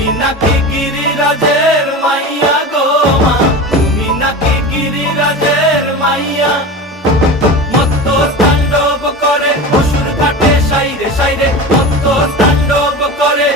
তুমি নাকি গিরিরাজের মাইয়া গো মা, তুমি নাকি গিরিরাজের মাইয়া। মত্ত তাণ্ডব করে অসুর কাটে সাইরে সাইরে, মত্ত তাণ্ডব করে